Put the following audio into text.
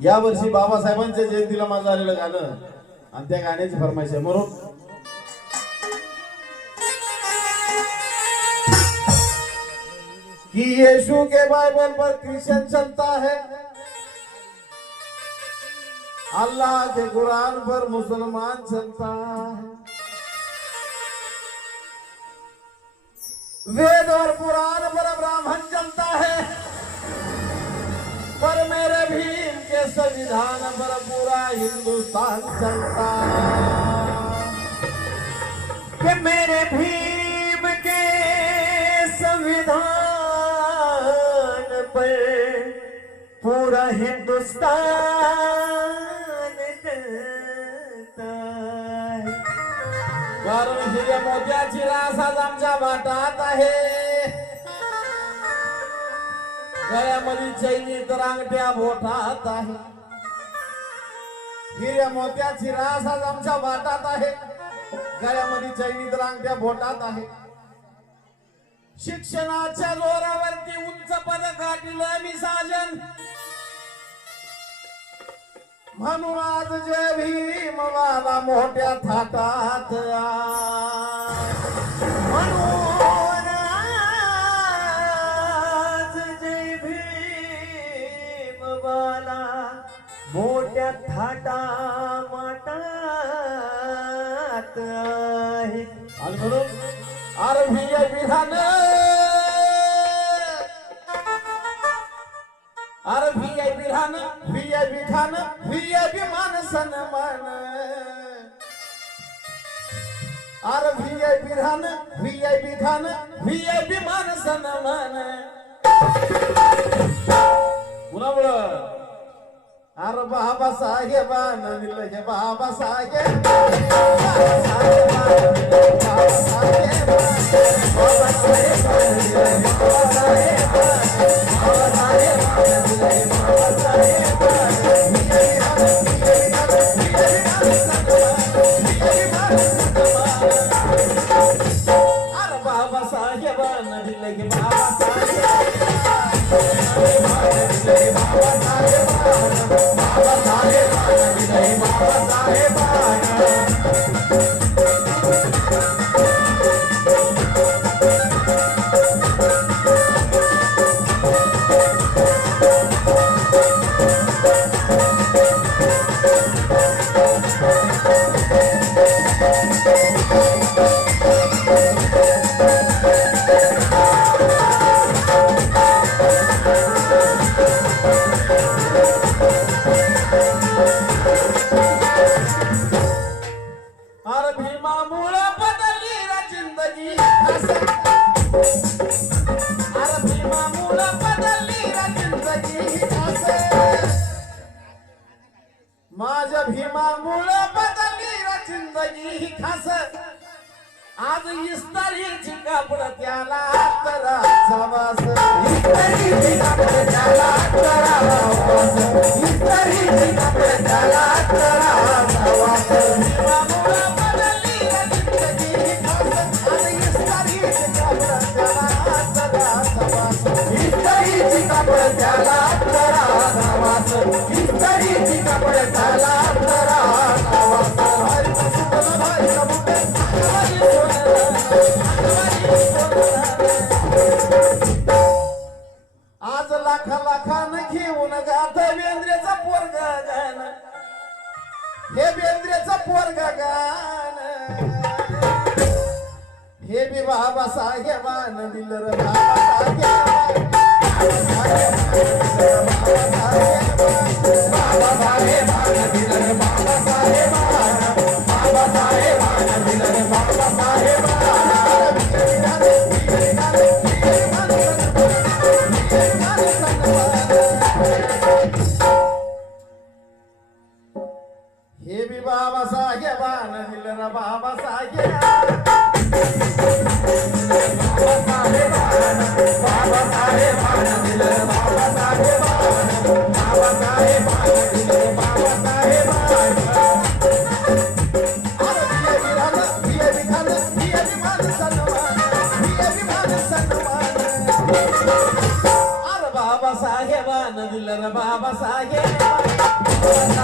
या वर्षी बाबासाहेबांच्या जयंतीला माझं आलेलं गाणं आणि त्या गाण्याची फरमाईश आहे. म्हणून कि यीशु के बाइबल पर क्रिश्चियन चलता है अल्लाह के कुरान पर मुसलमान चलता है। वेद और पुराण पर ब्राह्मण चलता है पर मेरे भी के संविधान पर पूरा हिंदुस्तान चलता कि मेरे भीम के संविधान पर पूरा हिंदुस्तान चलता है। कारण हिऱ्या मोत्याची रास आज आमच्या वाटात आहे. गळ्यामध्ये चैनी तर अंगठ्या बोटात आहे. हिऱ्या मोत्याची रास आज आमच्या वाटात आहे. गळ्यामध्ये चैनी तर अंगठ्या बोटात आहे. शिक्षणाच्या जोरावरती उंच पद गाठील मी साजन. म्हणून आज जय भीम मला मोठ्या थाटात मोठ्या थाटा आहे. आणि म्हणून आरभीय विधान. आरभीय विधान व्हीआय विधान व्हीआय विमान सन्मान. आरभीय विधान व्हीआय विधान व्हीआय विमान सन्मान. कुणामुळं अरे बाबा साहेब दिलं हे बाबा साहेब अरे बाबा साहेब बाबा हे बाबा साहेब बाबा साहेबान बाबा साहेब मुळ बदलली रे जिंदगी. अरे भीमा मुळ बदलली रे जिंदगी. असं. माझ्या भीमा मुळ बदलली रे जिंदगी. खास आज इस्तारीची कापड त्याला तर वास इस्तारीची कापड लाखा लाखान घेऊन गात बेंद्रेचा पोरग गाण. हे बेंद्रेचा पोरग गाण. हे बी बाबा साहेबान दिलं रे हे बी बाबा साहेबान दिलं रे बाबा साहेब अरे बाबा बाबासाहेबानं दिलं